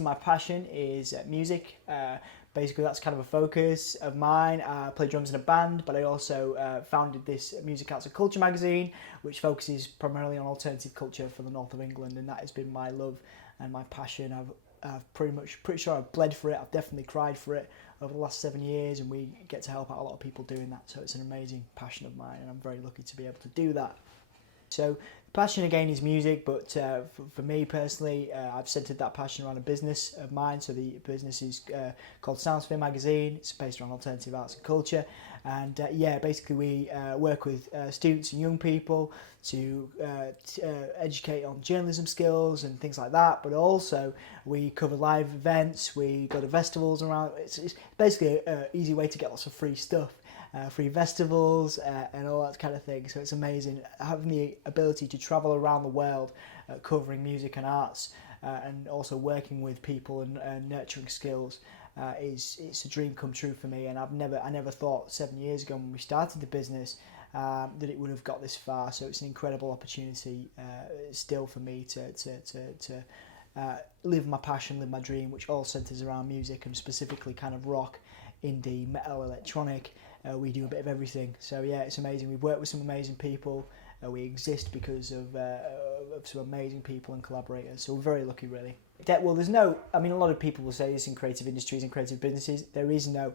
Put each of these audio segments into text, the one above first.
My passion is music. Basically, that's kind of a focus of mine. I play drums in a band, but I also founded this Music Arts and Culture magazine, which focuses primarily on alternative culture for the north of England, and that has been my love and my passion. I've pretty sure I've bled for it. I've definitely cried for it over the last 7 years, and we get to help out a lot of people doing that. So it's an amazing passion of mine, and I'm very lucky to be able to do that. So passion again is music, but for me personally, I've centered that passion around a business of mine. So the business is called Soundsphere magazine. It's based around alternative arts and culture, and basically we work with students and young people to educate on journalism skills and things like that. But also we cover live events. We go to festivals around. It's basically an easy way to get lots of free stuff. Free festivals and all that kind of thing. So it's amazing having the ability to travel around the world covering music and arts and also working with people and nurturing skills. It's a dream come true for me, and I never thought 7 years ago when we started the business that it would have got this far. So it's an incredible opportunity still for me to live my passion, live my dream, which all centres around music and specifically kind of rock, indie, metal, electronic. We do a bit of everything. So yeah, it's amazing. We've worked with some amazing people. We exist because of some amazing people and collaborators. So we're very lucky, really. Well, there's no, a lot of people will say this in creative industries and creative businesses, there is no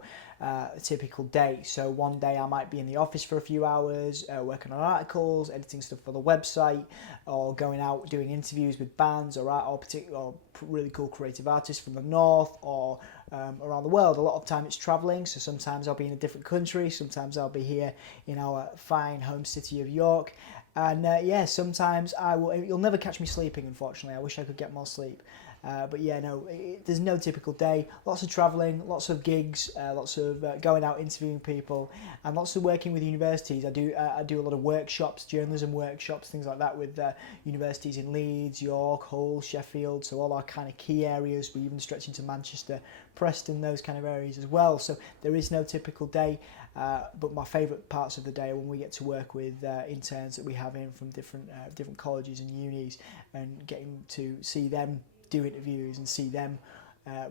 typical day. So one day I might be in the office for a few hours, working on articles, editing stuff for the website, or going out doing interviews with bands or really cool creative artists from the north or around the world. A lot of time it's travelling, so sometimes I'll be in a different country, sometimes I'll be here in our fine home city of York. And sometimes you'll never catch me sleeping, unfortunately. I wish I could get more sleep. There's no typical day. Lots of travelling, lots of gigs, lots of going out interviewing people, and lots of working with universities. I do a lot of workshops, journalism workshops, things like that with universities in Leeds, York, Hull, Sheffield, so all our kind of key areas. We even stretch into Manchester, Preston, those kind of areas as well. So there is no typical day, but my favourite parts of the day are when we get to work with interns that we have in from different colleges and unis, and getting to see them do interviews and see them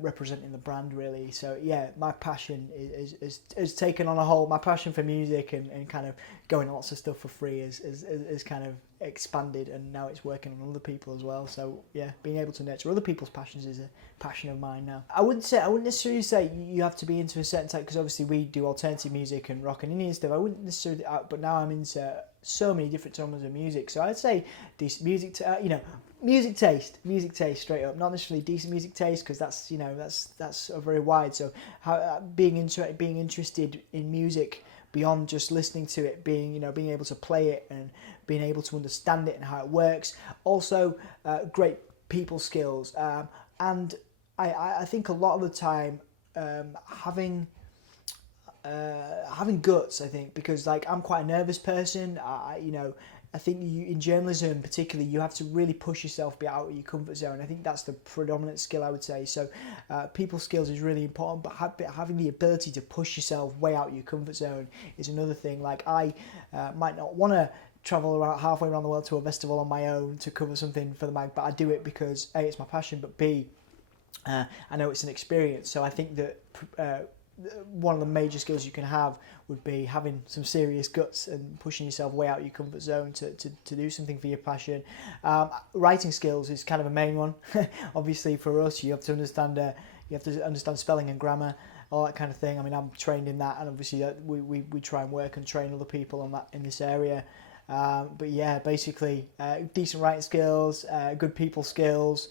representing the brand, really. So yeah, my passion is taken on a whole. My passion for music and kind of going lots of stuff for free is kind of expanded, and now it's working on other people as well. So yeah, being able to nurture other people's passions is a passion of mine now. I wouldn't necessarily say you have to be into a certain type, because obviously we do alternative music and rock and indie and stuff. I wouldn't necessarily, but now I'm into so many different genres of music. So I'd say decent music music taste straight up, not necessarily decent music taste, because that's a very wide. So being interested in music beyond just listening to it, being able to play it and being able to understand it and how it works. Also great people skills, and I think a lot of the time having guts, I think, because I'm quite a nervous person. I think in journalism particularly, you have to really push yourself, be out of your comfort zone. I think that's the predominant skill, I would say. So people skills is really important, but having the ability to push yourself way out of your comfort zone is another thing. I might not want to travel around halfway around the world to a festival on my own to cover something for the mag, but I do it because A, it's my passion, but B, I know it's an experience. So I think that one of the major skills you can have would be having some serious guts and pushing yourself way out your comfort zone to do something for your passion. Writing skills is kind of a main one. Obviously for us, you have to understand spelling and grammar, all that kind of thing. I'm trained in that, and obviously we try and work and train other people on that in this area. But yeah, basically decent writing skills, good people skills,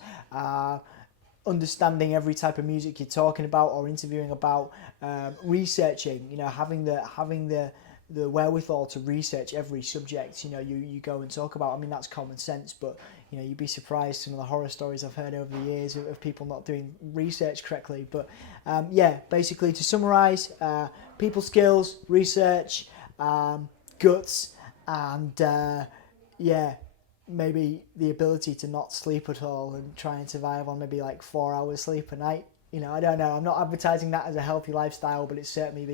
understanding every type of music you're talking about or interviewing about, researching, having the wherewithal to research every subject you go and talk about. That's common sense, but you'd be surprised some of the horror stories I've heard over the years of people not doing research correctly. But basically to summarise, people skills, research, guts, and maybe the ability to not sleep at all and try and survive on maybe 4 hours sleep a night. I don't know, I'm not advertising that as a healthy lifestyle, but it's certainly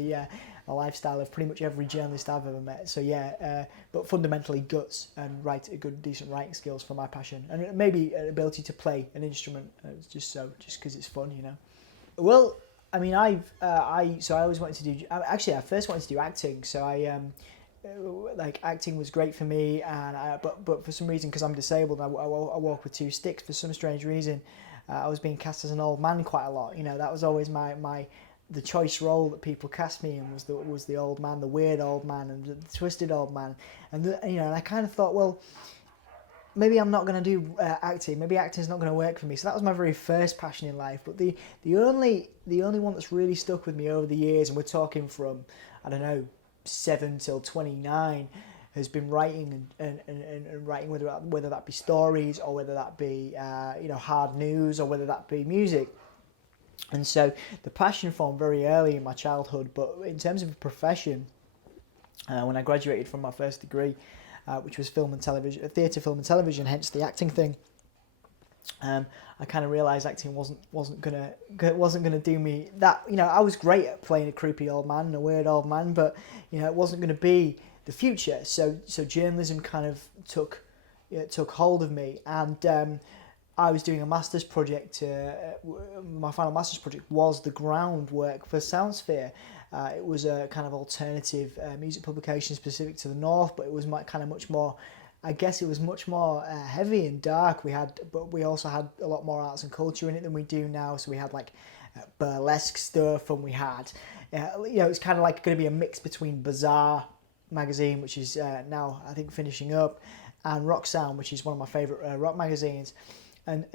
lifestyle of pretty much every journalist I've ever met. So yeah, but fundamentally guts and decent writing skills for my passion, and maybe an ability to play an instrument, just because it's fun, you know. Well, I mean, I always wanted to do. Actually, I first wanted to do acting. So like acting was great for me, and but for some reason, because I'm disabled, I walk with two sticks. For some strange reason, I was being cast as an old man quite a lot. You know, that was always the choice role that people cast me in was the old man, the weird old man, and the twisted old man. And and I kind of thought, well, maybe I'm not going to do acting. Maybe acting's not going to work for me. So that was my very first passion in life. But the only one that's really stuck with me over the years, and we're talking from, I don't know, 7 till 29, has been writing and writing, whether that be stories or whether that be hard news or whether that be music. And so the passion formed very early in my childhood. But in terms of a profession, when I graduated from my first degree, which was film and television, theatre, film and television, hence the acting thing. I kind of realised acting wasn't gonna do me that. You know, I was great at playing a creepy old man and a weird old man, but it wasn't going to be the future. So journalism kind of took hold of me, and I was doing a master's project. My final master's project was the groundwork for Soundsphere. It was a kind of alternative music publication specific to the North, but it was much more. I guess it was much more heavy and dark. But we also had a lot more arts and culture in it than we do now. So we had like burlesque stuff, and we had, it's kind of like going to be a mix between Bazaar magazine, which is now I think finishing up, and Rock Sound, which is one of my favourite rock magazines, and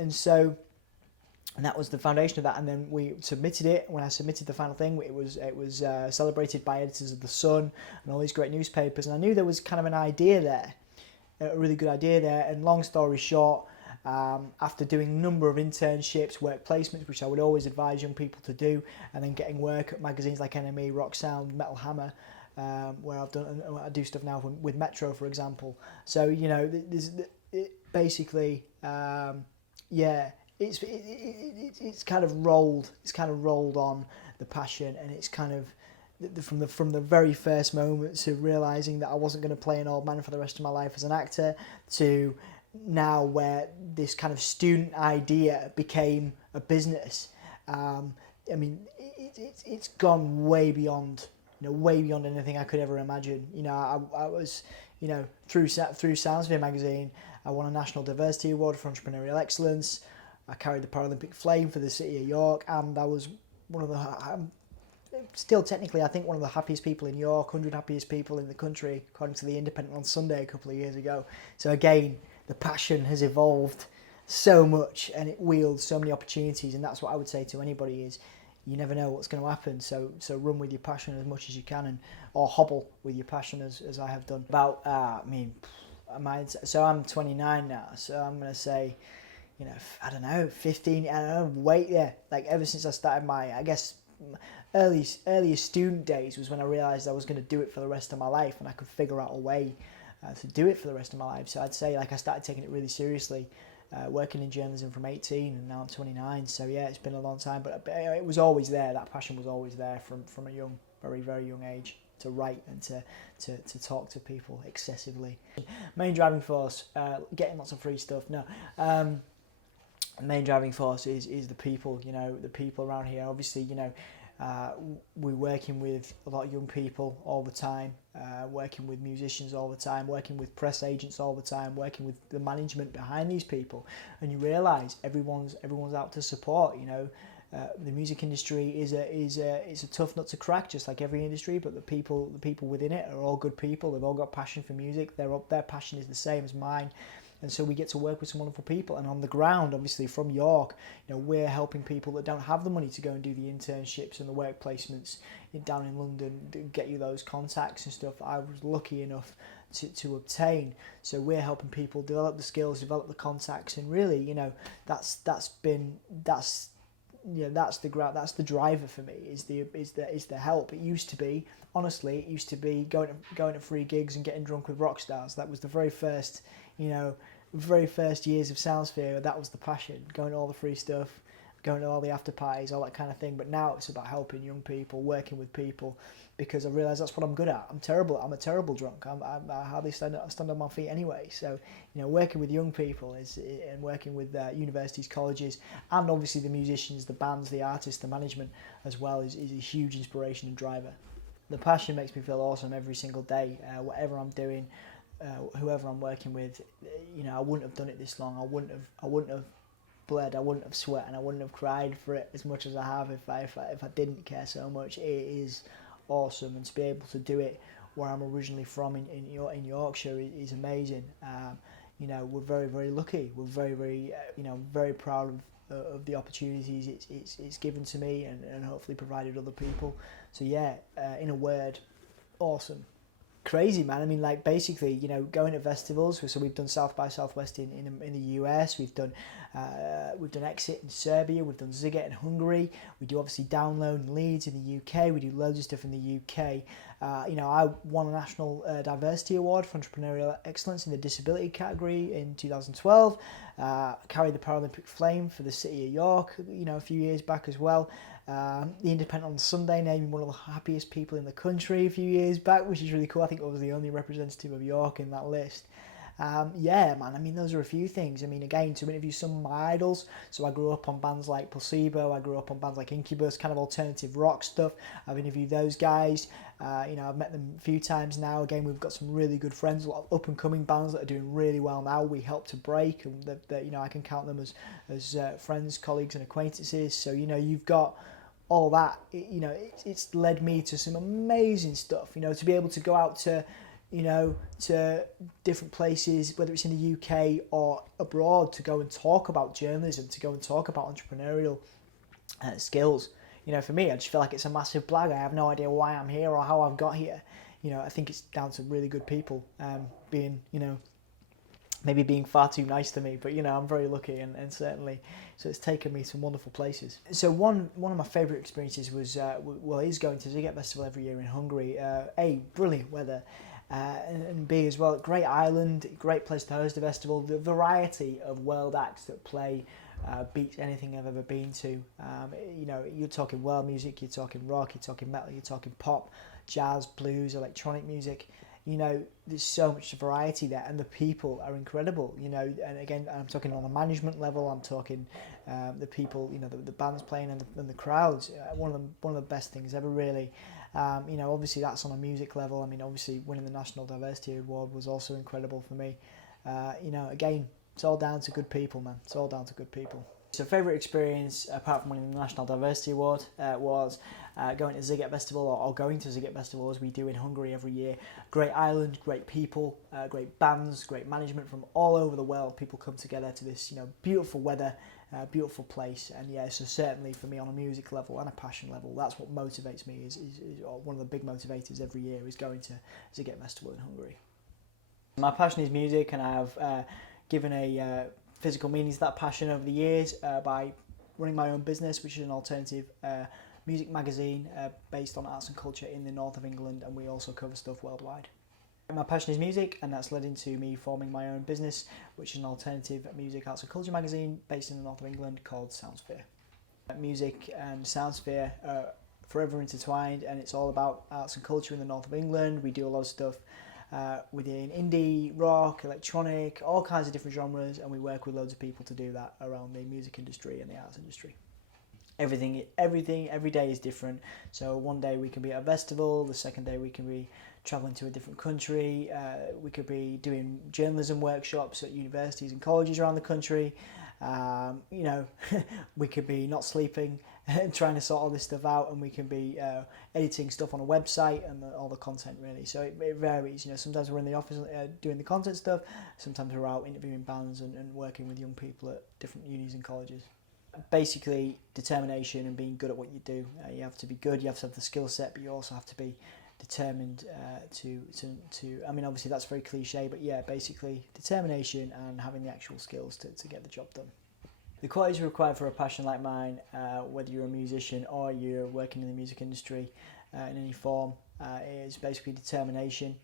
that was the foundation of that. And then we submitted it. When I submitted the final thing, it was celebrated by editors of The Sun and all these great newspapers, and I knew there was kind of an idea there. A really good idea there. And long story short, after doing a number of internships, work placements, which I would always advise young people to do, and then getting work at magazines like NME, Rock Sound, Metal Hammer, where I do stuff now with Metro, for example. So it's kind of rolled on the passion, and it's kind of from the very first moments of realising that I wasn't going to play an old man for the rest of my life as an actor, to now where this kind of student idea became a business. It's gone way beyond anything I could ever imagine. I was, through Soundsphere magazine, I won a National Diversity Award for Entrepreneurial Excellence. I carried the Paralympic flame for the City of York, and I was still technically, I think, one of the happiest people in York, 100 happiest people in the country, according to the Independent on Sunday a couple of years ago. So again, the passion has evolved so much, and it wields so many opportunities, and that's what I would say to anybody is, you never know what's going to happen, so run with your passion as much as you can, or hobble with your passion as I have done. So I'm 29 now, so I'm going to say, I don't know, 15, like ever since I started my, I guess, earliest student days was when I realised I was going to do it for the rest of my life, and I could figure out a way to do it for the rest of my life. So I'd say, like, I started taking it really seriously, working in journalism from 18, and now I'm 29. So yeah, it's been a long time, but it was always there. That passion was always there from a very, very young age, to write and to talk to people excessively. Main driving force, getting lots of free stuff. No. Main driving force is the people, the people around here. Obviously, we're working with a lot of young people all the time, working with musicians all the time, working with press agents all the time, working with the management behind these people, and you realise everyone's out to support. The music industry is a tough nut to crack, just like every industry. But the people within it are all good people. They've all got passion for music. Their passion is the same as mine. And so we get to work with some wonderful people. And on the ground, obviously from York, we're helping people that don't have the money to go and do the internships and the work placements down in London, get you those contacts and stuff I was lucky enough to obtain. So we're helping people develop the skills, develop the contacts, and really, that's the driver for me, is the help. It used to be going to free gigs and getting drunk with rock stars. That was the very first years of Soundsphere. That was the passion, going to all the free stuff, going to all the after parties, all that kind of thing. But now it's about helping young people, working with people, because I realise that's what I'm good at. I'm a terrible drunk. I hardly stand on my feet anyway. So, working with young people and working with universities, colleges, and obviously the musicians, the bands, the artists, the management as well is a huge inspiration and driver. The passion makes me feel awesome every single day. Whatever I'm doing, whoever I'm working with, I wouldn't have done it this long. I wouldn't have bled, I wouldn't have sweat, and I wouldn't have cried for it as much as I have if I didn't care so much. It is awesome, and to be able to do it where I'm originally from in Yorkshire is amazing. We're very, very lucky. We're very, very very proud of the opportunities it's given to me and hopefully provided other people. So yeah, in a word, awesome. Crazy, man. I mean, like, basically, going to festivals. So we've done South by Southwest in the US. We've done Exit in Serbia. We've done Ziget in Hungary. We do obviously Download in Leeds in the UK. We do loads of stuff in the UK. I won a National Diversity Award for Entrepreneurial Excellence in the Disability category in 2012. Carried the Paralympic flame for the City of York, a few years back as well. The Independent on Sunday named me one of the happiest people in the country a few years back, which is really cool. I think I was the only representative of York in that list. Yeah, man, I mean, those are a few things. I mean, again, to interview some of my idols. So I grew up on bands like Placebo, I grew up on bands like Incubus, kind of alternative rock stuff. I've interviewed those guys. I've met them a few times now. Again, we've got some really good friends, a lot of up-and-coming bands that are doing really well now. We help to break, and I can count them as friends, colleagues, and acquaintances. So, you've got all that. It's led me to some amazing stuff. To be able to go out to different places, whether it's in the UK or abroad, to go and talk about journalism, to go and talk about entrepreneurial skills. For me, I just feel like it's a massive blag. I have no idea why I'm here or how I've got here. I think it's down to really good people maybe being far too nice to me, but I'm very lucky and certainly, so it's taken me some wonderful places. So one of my favourite experiences was is going to Ziget Festival every year in Hungary. A, brilliant weather, and B as well, great island, great place to host a festival. The variety of world acts that play beats anything I've ever been to. You're talking world music, you're talking rock, you're talking metal, you're talking pop, jazz, blues, electronic music. There's so much variety there, and the people are incredible. And again, I'm talking on a management level. I'm talking the people, the bands playing and the crowds. One of the best things ever, really. Obviously that's on a music level. I mean, obviously winning the National Diversity Award was also incredible for me. Again, it's all down to good people, man. It's all down to good people. So favourite experience, apart from winning the National Diversity Award, was going to Ziget Festival or going to Ziget Festival as we do in Hungary every year. Great island, great people, great bands, great management from all over the world. People come together to this, beautiful weather, beautiful place. And yeah, so certainly for me on a music level and a passion level, that's what motivates me. Is one of the big motivators every year is going to Ziget Festival in Hungary. My passion is music, and I have given a physical meaning to that passion over the years by running my own business, which is an alternative music magazine based on arts and culture in the north of England, and we also cover stuff worldwide. My passion is music, and that's led into me forming my own business, which is an alternative music, arts and culture magazine based in the north of England called Soundsphere. Music and Soundsphere are forever intertwined, and it's all about arts and culture in the north of England. We do a lot of stuff within indie, rock, electronic, all kinds of different genres, and we work with loads of people to do that around the music industry and the arts industry. Every day is different. So one day we can be at a festival, the second day we can be travelling to a different country, we could be doing journalism workshops at universities and colleges around the country. We could be not sleeping and trying to sort all this stuff out, and we can be editing stuff on a website and all the content, really. So it varies. Sometimes we're in the office doing the content stuff, sometimes we're out interviewing bands and working with young people at different unis and colleges. Basically, determination and being good at what you do. You have to be good, you have to have the skill set, but you also have to be determined to I mean, obviously that's very cliche, but yeah, basically determination and having the actual skills to get the job done. The qualities required for a passion like mine, whether you're a musician or you're working in the music industry in any form, is basically determination,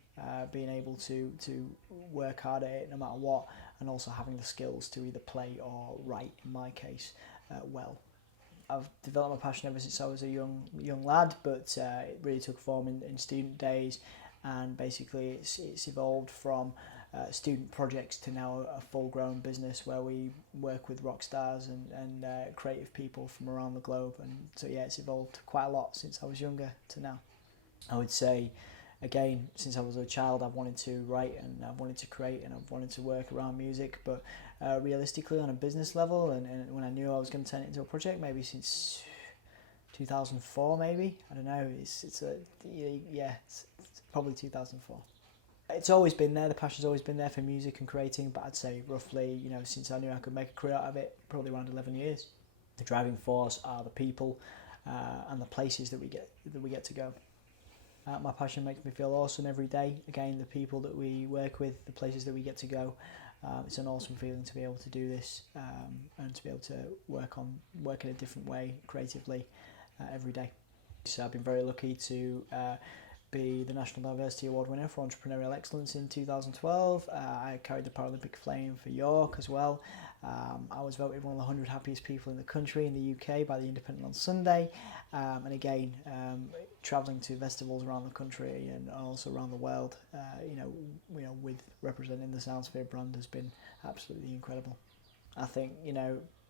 being able to work hard at it no matter what, and also having the skills to either play or write, in my case, well. I've developed my passion ever since I was a young lad, but it really took form in student days, and basically it's evolved from student projects to now a full-grown business where we work with rock stars and creative people from around the globe. And so yeah, it's evolved quite a lot since I was younger to now. I would say, again, since I was a child, I've wanted to write and I've wanted to create and I've wanted to work around music, but realistically on a business level, and when I knew I was going to turn it into a project, maybe since 2004, maybe, I don't know, it's probably 2004. It's always been there, the passion's always been there for music and creating, but I'd say roughly, since I knew I could make a career out of it, probably around 11 years. The driving force are the people and the places that we get to go. My passion makes me feel awesome every day. Again, the people that we work with, the places that we get to go, it's an awesome feeling to be able to do this and to be able to work in a different way creatively every day. So I've been very lucky to be the National Diversity Award winner for Entrepreneurial Excellence in 2012. I carried the Paralympic flame for York as well. I was voted one of the 100 happiest people in the country in the UK by The Independent on Sunday. And again, travelling to festivals around the country and also around the world, with representing the Soundsphere brand has been absolutely incredible. I think,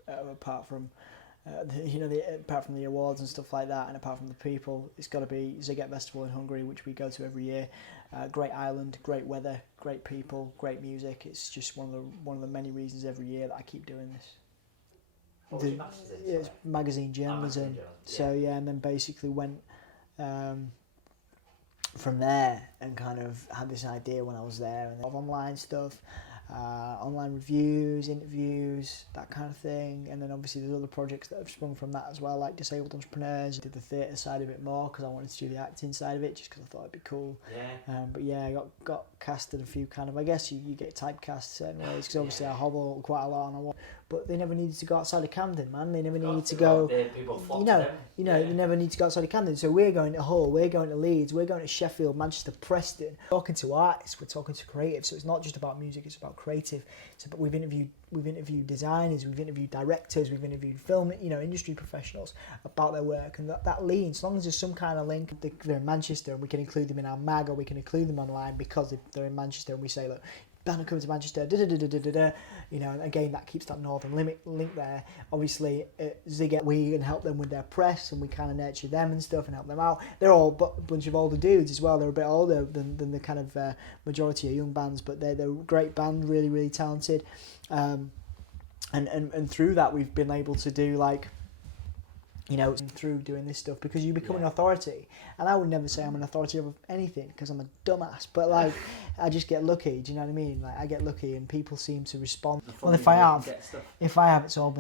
apart from apart from the awards and stuff like that, and apart from the people, it's got to be Ziget Festival in Hungary, which we go to every year. Great island, great weather, great people, great music. It's just one of the many reasons every year that I keep doing this. What was your master's in? It's magazine journalism. So yeah, and then basically went from there and kind of had this idea when I was there, and of online stuff. Online reviews, interviews, that kind of thing, and then obviously there's other projects that have sprung from that as well, like Disabled Entrepreneurs. I did the theatre side of it more because I wanted to do the acting side of it, just because I thought it'd be cool. But yeah, I got cast in a few kind of, I guess you get typecast certain ways, because obviously I hobble quite a lot, but they never needed to go outside of Camden, man. They never needed to go. They never need to go outside of Camden. So we're going to Hull, we're going to Leeds, we're going to Sheffield, Manchester, Preston. Talking to artists, we're talking to creatives. So it's not just about music; it's about creative. So, but we've interviewed designers, we've interviewed directors, we've interviewed film, industry professionals about their work, and that lean. As long as there's some kind of link, they're in Manchester, and we can include them in our mag, or we can include them online because they're in Manchester, and we say, look, band coming to Manchester, and again that keeps that northern link there. Obviously, Ziget, we can help them with their press, and we kind of nurture them and stuff and help them out. They're all a bunch of older dudes as well. They're a bit older than the kind of majority of young bands, but they're a great band, really, really talented. And through that, we've been able to do through doing this stuff, because you become an authority. And I would never say I'm an authority of anything, because I'm a dumbass, but I just get lucky. Do you know what I mean? I get lucky, and people seem to respond. Well, if I have, it's all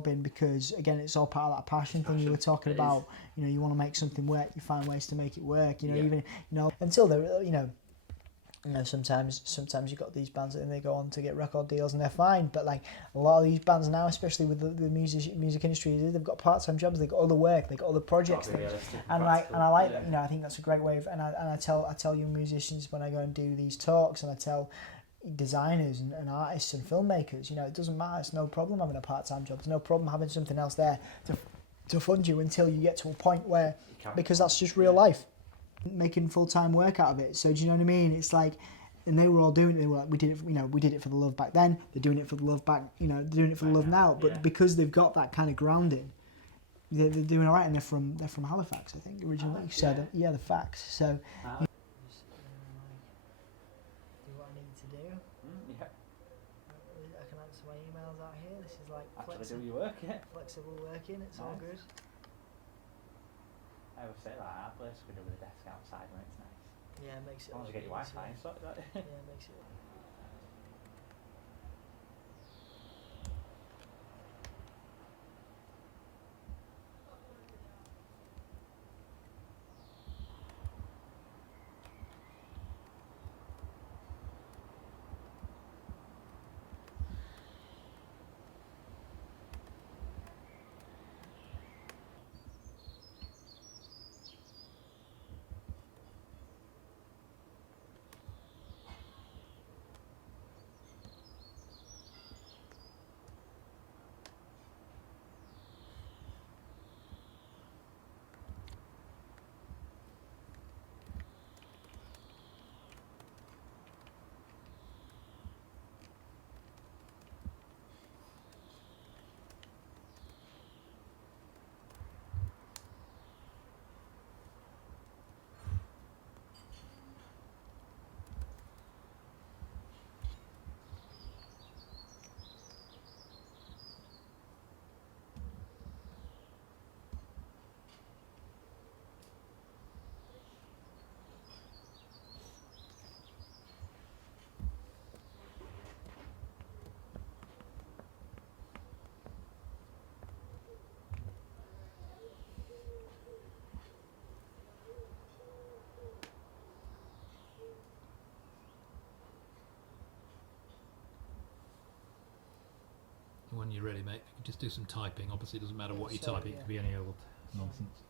been because, again, it's all part of that passion thing you were talking about. You want to make something work, you find ways to make it work. Even until they're sometimes you've got these bands and they go on to get record deals and they're fine, but a lot of these bands now, especially with the music industry, they've got part-time jobs, they've got other work, they've got other projects, and I like that. I think that's a great way of, and I tell young musicians when I go and do these talks, and I tell designers and artists and filmmakers, it doesn't matter, it's no problem having a part-time job, it's no problem having something else there to fund you until you get to a point where, because that's just real life, making full-time work out of it. So do you know what I mean? It's and they were all doing it. They were we did it for the love back then. They're doing it for the love back, they're doing it for the love now. But because they've got that kind of grounding, they're doing all right. And they're from Halifax, I think, originally. The facts. So do what I need to do. I can answer my emails out here. This is flexible working. It's all good. I always say that our place we do with a desk outside when it's nice. Yeah, it makes it. As long as you get your Wi-Fi, so that. Yeah, it makes it. when you're ready, mate. You can just do some typing. Obviously, it doesn't matter what you're Sure, typing. It yeah. could be any old nonsense.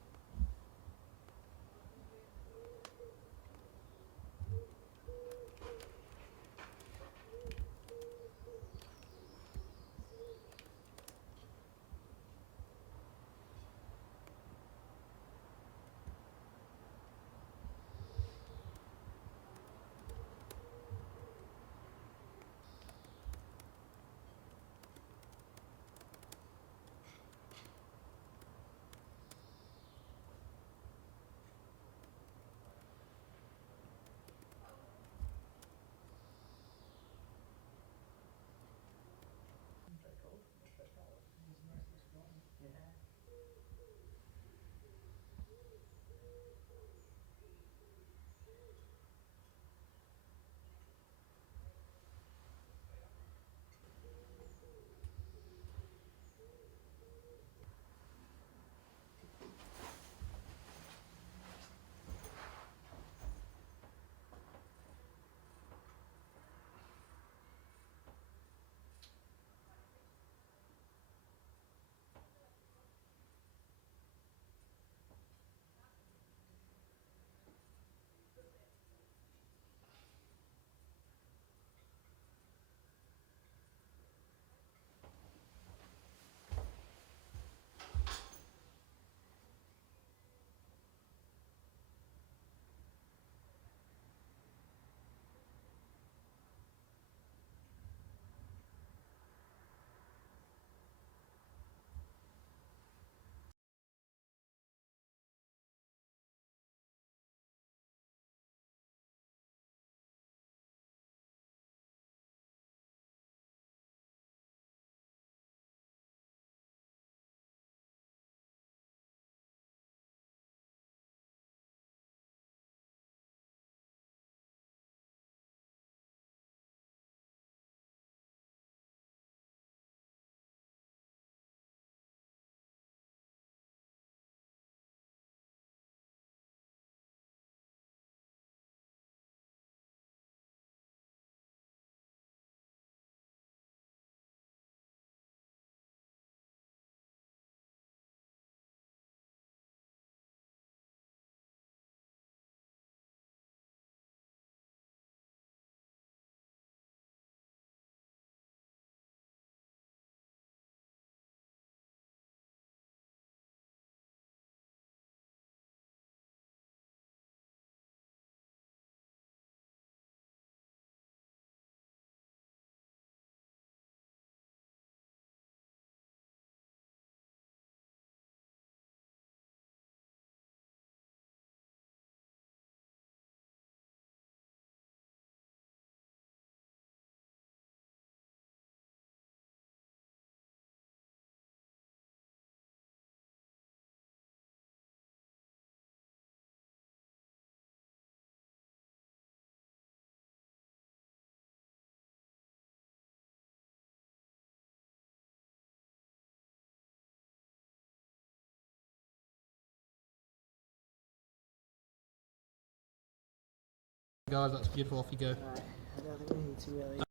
Guys, that's beautiful. Off you go. Right, I don't think we need to really.